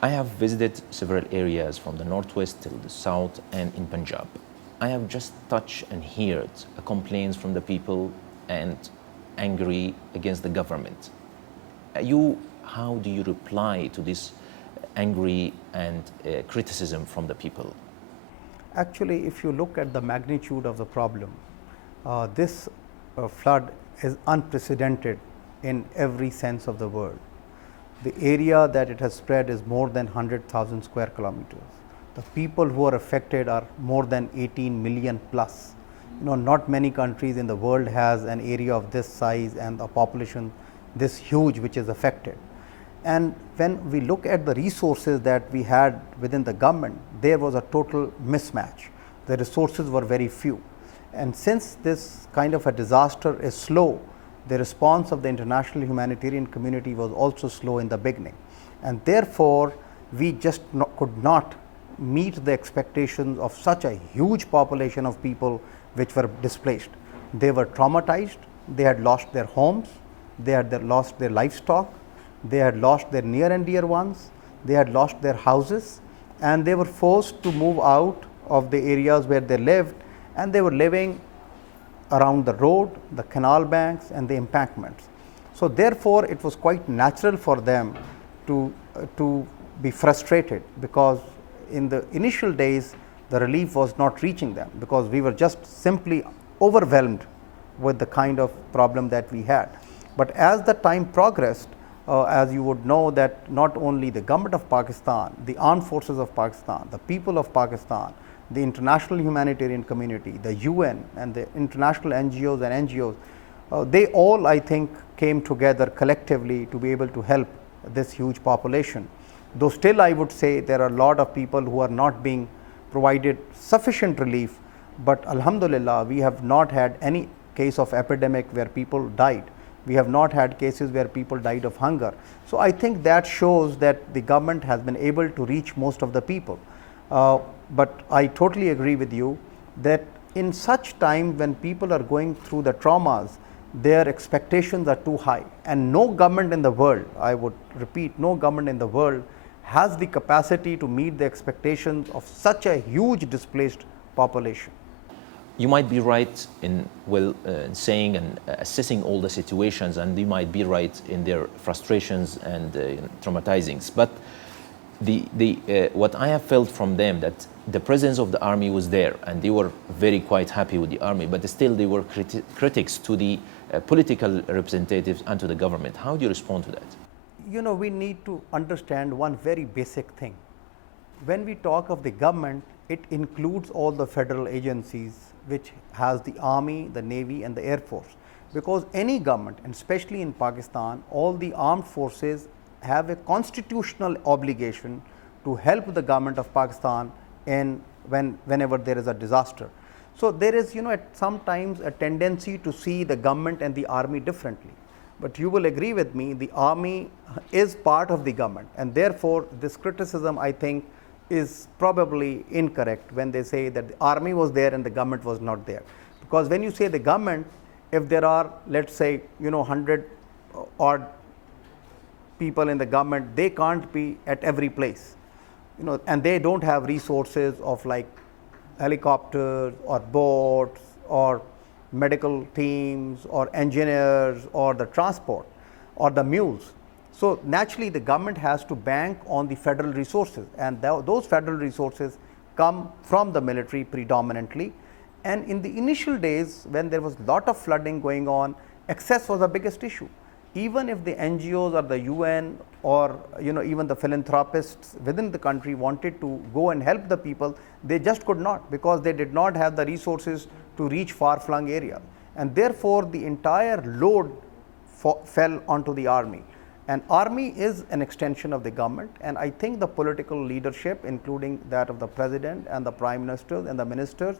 I have visited several areas from the northwest till the south and in Punjab. I have just touched and heard complaints from the people and angry against the government. How do you reply to this angry and criticism from the people? Actually, if you look at the magnitude of the problem, this flood is unprecedented in every sense of the word. The area that it has spread is more than 100,000 square kilometers. The people who are affected are more than 18 million plus. Not many countries in the world has an area of this size and a population this huge which is affected. And when we look at the resources that we had within the government, there was a total mismatch. The resources were very few. And since this kind of a disaster is slow, the response of the international humanitarian community was also slow in the beginning. And therefore, we just could not meet the expectations of such a huge population of people which were displaced. They were traumatized, they had lost their homes, they had lost their livestock, they had lost their near and dear ones, they had lost their houses, and they were forced to move out of the areas where they lived, and they were living around the road, the canal banks and the embankments. So therefore, it was quite natural for them to be frustrated, because in the initial days the relief was not reaching them, because we were just simply overwhelmed with the kind of problem that we had. But as the time progressed, as you would know, that not only the government of Pakistan, the armed forces of Pakistan, the people of Pakistan, the international humanitarian community, the UN and the international NGOs and NGOs, they all, I think, came together collectively to be able to help this huge population. Though still I would say there are a lot of people who are not being provided sufficient relief, but Alhamdulillah, we have not had any case of epidemic where people died. We have not had cases where people died of hunger. So I think that shows that the government has been able to reach most of the people. But I totally agree with you that in such time when people are going through the traumas, their expectations are too high, and no government in the world, I would repeat, no government in the world has the capacity to meet the expectations of such a huge displaced population. You might be right in saying and assessing all the situations, and you might be right in their frustrations and traumatizings. But what I have felt from them, that the presence of the army was there, and they were very quite happy with the army, but still they were critics to the political representatives and to the government. How do you respond to that? We need to understand one very basic thing. When we talk of the government, it includes all the federal agencies which has the army, the navy and the air force, because any government, and especially in Pakistan, all the armed forces have a constitutional obligation to help the government of Pakistan whenever there is a disaster. So there is, at sometimes a tendency to see the government and the army differently. But you will agree with me, the army is part of the government, and therefore this criticism, I think, is probably incorrect when they say that the army was there and the government was not there. Because when you say the government, if there are, let's say, 100 odd people in the government, they can't be at every place, and they don't have resources of like helicopters or boats or medical teams or engineers or the transport or the mules. So naturally the government has to bank on the federal resources, and those federal resources come from the military predominantly. And in the initial days when there was a lot of flooding going on, access was the biggest issue. Even if the NGOs or the UN or even the philanthropists within the country wanted to go and help the people, they just could not, because they did not have the resources to reach far-flung areas, and therefore the entire load fell onto the army. And army is an extension of the government, and I think the political leadership, including that of the president and the prime ministers and the ministers,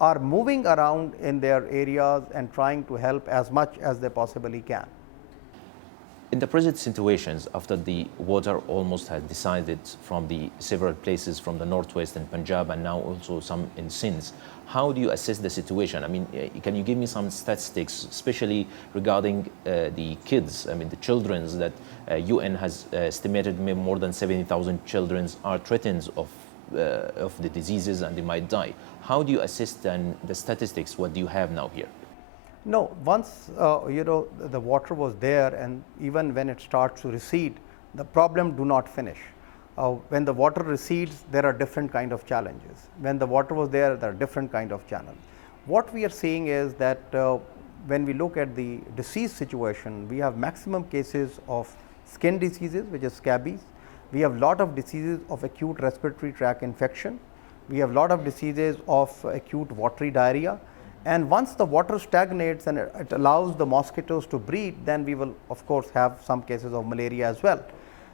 are moving around in their areas and trying to help as much as they possibly can. In the present situations, after the water almost has decided from the several places from the northwest and Punjab, and now also some in Sindh, how do you assess the situation? I mean, can you give me some statistics, especially regarding the kids? I mean, the children that UN has estimated maybe more than 70,000 children are threatened of the diseases and they might die. How do you assess then the statistics? What do you have now here? No, once the water was there, and even when it starts to recede, the problem do not finish. When the water recedes, there are different kind of challenges. When the water was there are different kind of challenges. What we are seeing is that when we look at the disease situation, we have maximum cases of skin diseases, which is scabies. We have lot of diseases of acute respiratory tract infection. We have lot of diseases of acute watery diarrhea. And once the water stagnates and it allows the mosquitoes to breed, then we will of course have some cases of malaria as well.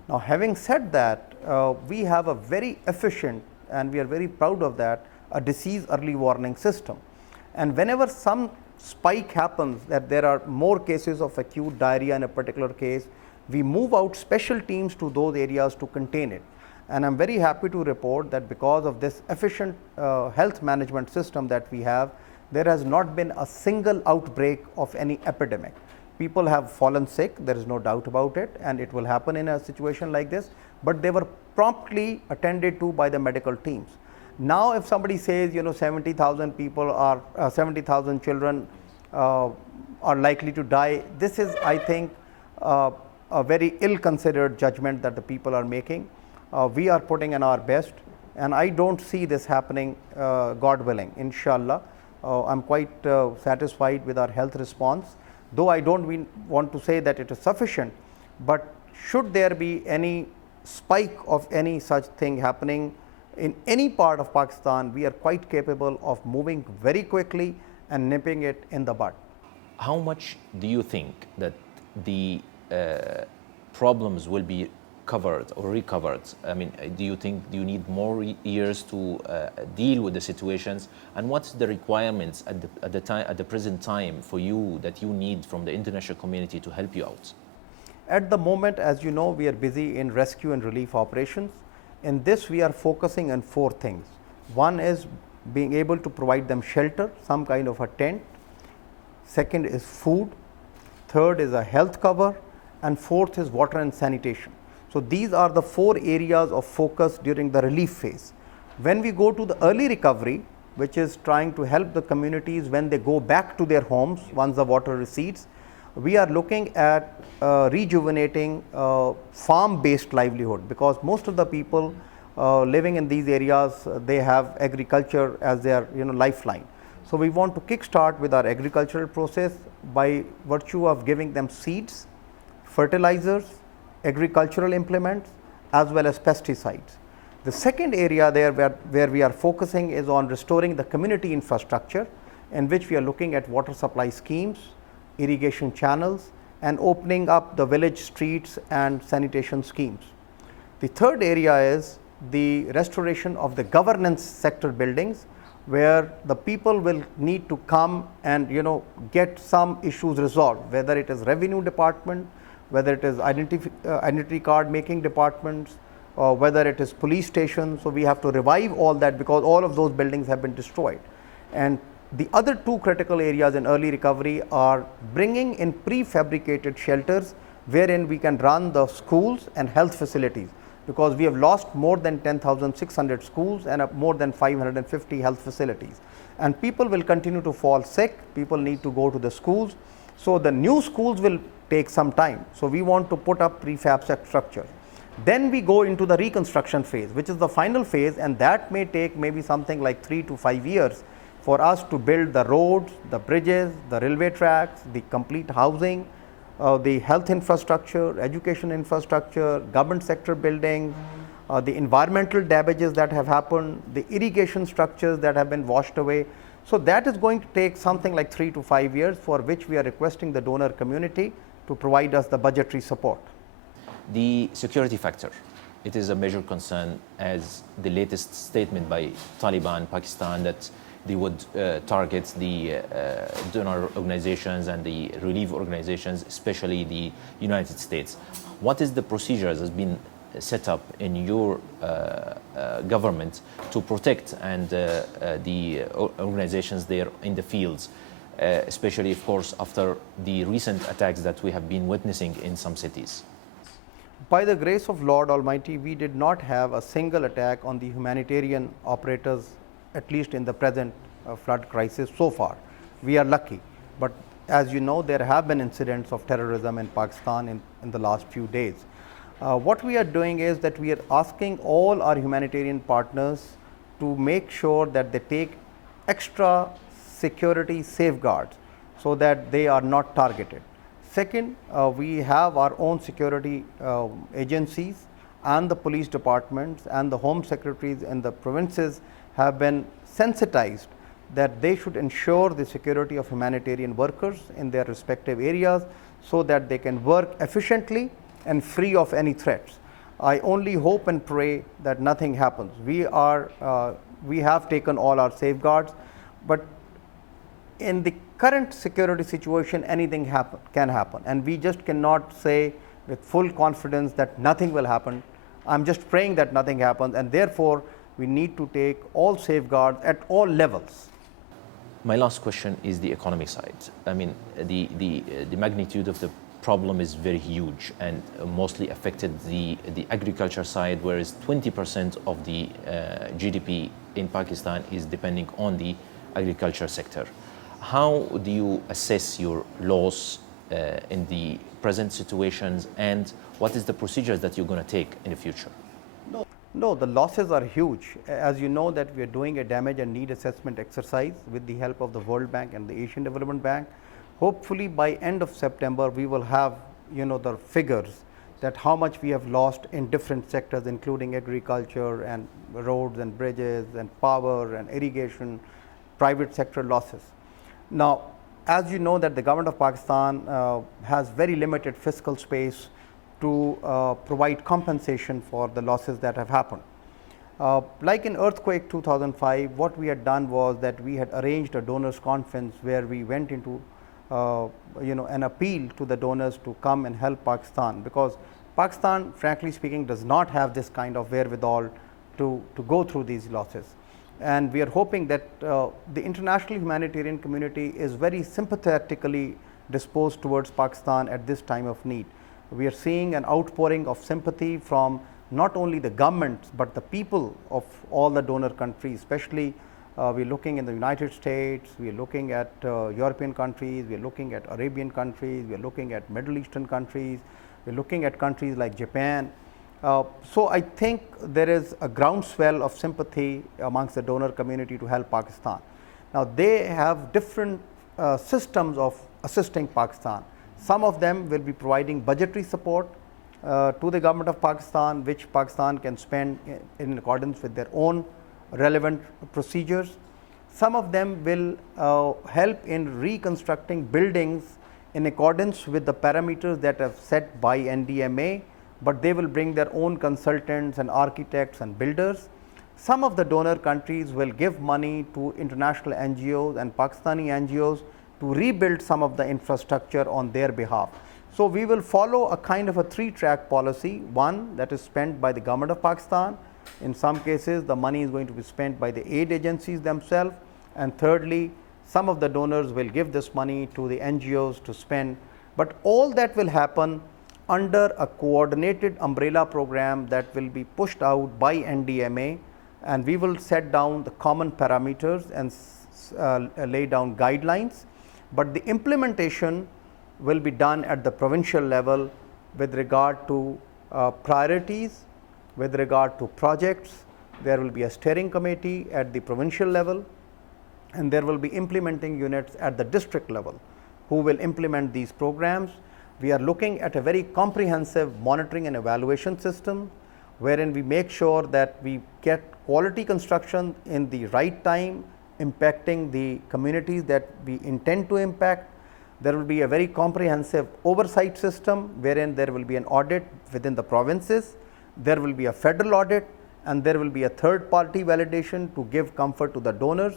Now, having said that, we have a very efficient, and we are very proud of that, a disease early warning system. And whenever some spike happens, that there are more cases of acute diarrhea in a particular case, we move out special teams to those areas to contain it. And I am very happy to report that because of this efficient health management system that we have, there has not been a single outbreak of any epidemic. People have fallen sick, there is no doubt about it, and it will happen in a situation like this, but they were promptly attended to by the medical teams. Now, if somebody says 70,000 people are 70,000 children are likely to die, this is, I think, a very ill considered judgment that the people are making. We are putting in our best, and I don't see this happening, God willing, inshallah. I'm quite satisfied with our health response, though I don't want to say that it is sufficient, but should there be any spike of any such thing happening in any part of Pakistan, we are quite capable of moving very quickly and nipping it in the bud. How much do you think that the problems will be covered or recovered? I mean, do you you need more years to deal with the situations? And what's the requirements at the present time for you that you need from the international community to help you out? At the moment, as you know, we are busy in rescue and relief operations. In this, we are focusing on 4 things. One is being able to provide them shelter, some kind of a tent. Second is food. Third is a health cover. And fourth is water and sanitation. So, these are the 4 areas of focus during the relief phase. When we go to the early recovery, which is trying to help the communities when they go back to their homes once the water recedes, we are looking at rejuvenating farm based livelihood, because most of the people living in these areas, they have agriculture as their lifeline. So, we want to kickstart with our agricultural process by virtue of giving them seeds, fertilizers, agricultural implements, as well as pesticides. The second area there where we are focusing is on restoring the community infrastructure, in which we are looking at water supply schemes, irrigation channels, and opening up the village streets and sanitation schemes. The third area is the restoration of the governance sector buildings, where the people will need to come and get some issues resolved, whether it is revenue department, whether it is identity card making departments, or whether it is police stations. So, we have to revive all that, because all of those buildings have been destroyed. And the other 2 critical areas in early recovery are bringing in prefabricated shelters, wherein we can run the schools and health facilities, because we have lost more than 10,600 schools and more than 550 health facilities. And people will continue to fall sick, people need to go to the schools. So, the new schools will take some time. So, we want to put up prefab structure. Then we go into the reconstruction phase, which is the final phase, and that may take maybe something like 3 to 5 years for us to build the roads, the bridges, the railway tracks, the complete housing, the health infrastructure, education infrastructure, government sector buildings, the environmental damages that have happened, the irrigation structures that have been washed away. So, that is going to take something like 3 to 5 years, for which we are requesting the donor community to provide us the budgetary support. The security factor, it is a major concern, as the latest statement by Taliban Pakistan that they would target the donor organizations and the relief organizations, especially the United States. What is the procedures that's been set up in your government to protect and the organizations there in the fields, especially, of course, after the recent attacks that we have been witnessing in some cities? By the grace of Lord Almighty, we did not have a single attack on the humanitarian operators, at least in the present flood crisis so far. We are lucky, but as you know, there have been incidents of terrorism in Pakistan in the last few days. What we are doing is that we are asking all our humanitarian partners to make sure that they take extra security safeguards so that they are not targeted. Second, we have our own security agencies, and the police departments and the home secretaries in the provinces have been sensitized that they should ensure the security of humanitarian workers in their respective areas so that they can work efficiently and free of any threats. I only hope and pray that nothing happens. We have taken all our safeguards, but in the current security situation, anything can happen, and we just cannot say with full confidence that nothing will happen. I'm just praying that nothing happens, and therefore we need to take all safeguards at all levels. My last question is the economic side. I mean, the magnitude of the problem is very huge and mostly affected the agriculture side, whereas 20% of the GDP in Pakistan is depending on the agriculture sector. How do you assess your loss in the present situations, and what is the procedures that you're going to take in the future? No, the losses are huge. As you know that we are doing a damage and need assessment exercise with the help of the World Bank and the Asian Development Bank. Hopefully by end of September we will have the figures that how much we have lost in different sectors, including agriculture and roads and bridges and power and irrigation, private sector losses. Now, as you know that the government of Pakistan has very limited fiscal space to provide compensation for the losses that have happened. Like in earthquake 2005, what we had done was that we had arranged a donors conference where we went into an appeal to the donors to come and help Pakistan, because Pakistan, frankly speaking, does not have this kind of wherewithal to go through these losses. And we are hoping that the international humanitarian community is very sympathetically disposed towards Pakistan at this time of need. We are seeing an outpouring of sympathy from not only the governments but the people of all the donor countries, especially we are looking in the United States, we are looking at European countries, we are looking at Arabian countries, we are looking at Middle Eastern countries, we are looking at countries like Japan. So I think there is a groundswell of sympathy amongst the donor community to help Pakistan. Now they have different systems of assisting Pakistan. Some of them will be providing budgetary support to the government of Pakistan, which Pakistan can spend in accordance with their own relevant procedures. Some of them will help in reconstructing buildings in accordance with the parameters that are set by NDMA, but they will bring their own consultants and architects and builders. Some of the donor countries will give money to international NGOs and Pakistani NGOs to rebuild some of the infrastructure on their behalf. So we will follow a kind of a three-track policy. One, that is spent by the government of Pakistan. In some cases, the money is going to be spent by the aid agencies themselves. And thirdly, some of the donors will give this money to the NGOs to spend. But all that will happen under a coordinated umbrella program that will be pushed out by NDMA, and we will set down the common parameters and lay down guidelines. But the implementation will be done at the provincial level with regard to priorities, with regard to projects. There will be a steering committee at the provincial level, and there will be implementing units at the district level who will implement these programs. We are looking at a very comprehensive monitoring and evaluation system, wherein we make sure that we get quality construction in the right time, impacting the communities that we intend to impact. There will be a very comprehensive oversight system, wherein there will be an audit within the provinces, there will be a federal audit, and there will be a third party validation to give comfort to the donors.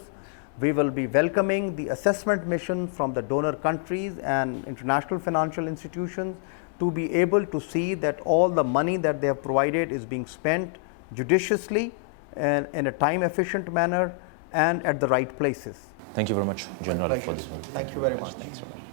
We will be welcoming the assessment mission from the donor countries and international financial institutions to be able to see that all the money that they have provided is being spent judiciously and in a time efficient manner and at the right places. Thank you very much, General, for this one. Thank you very much. Thanks very much.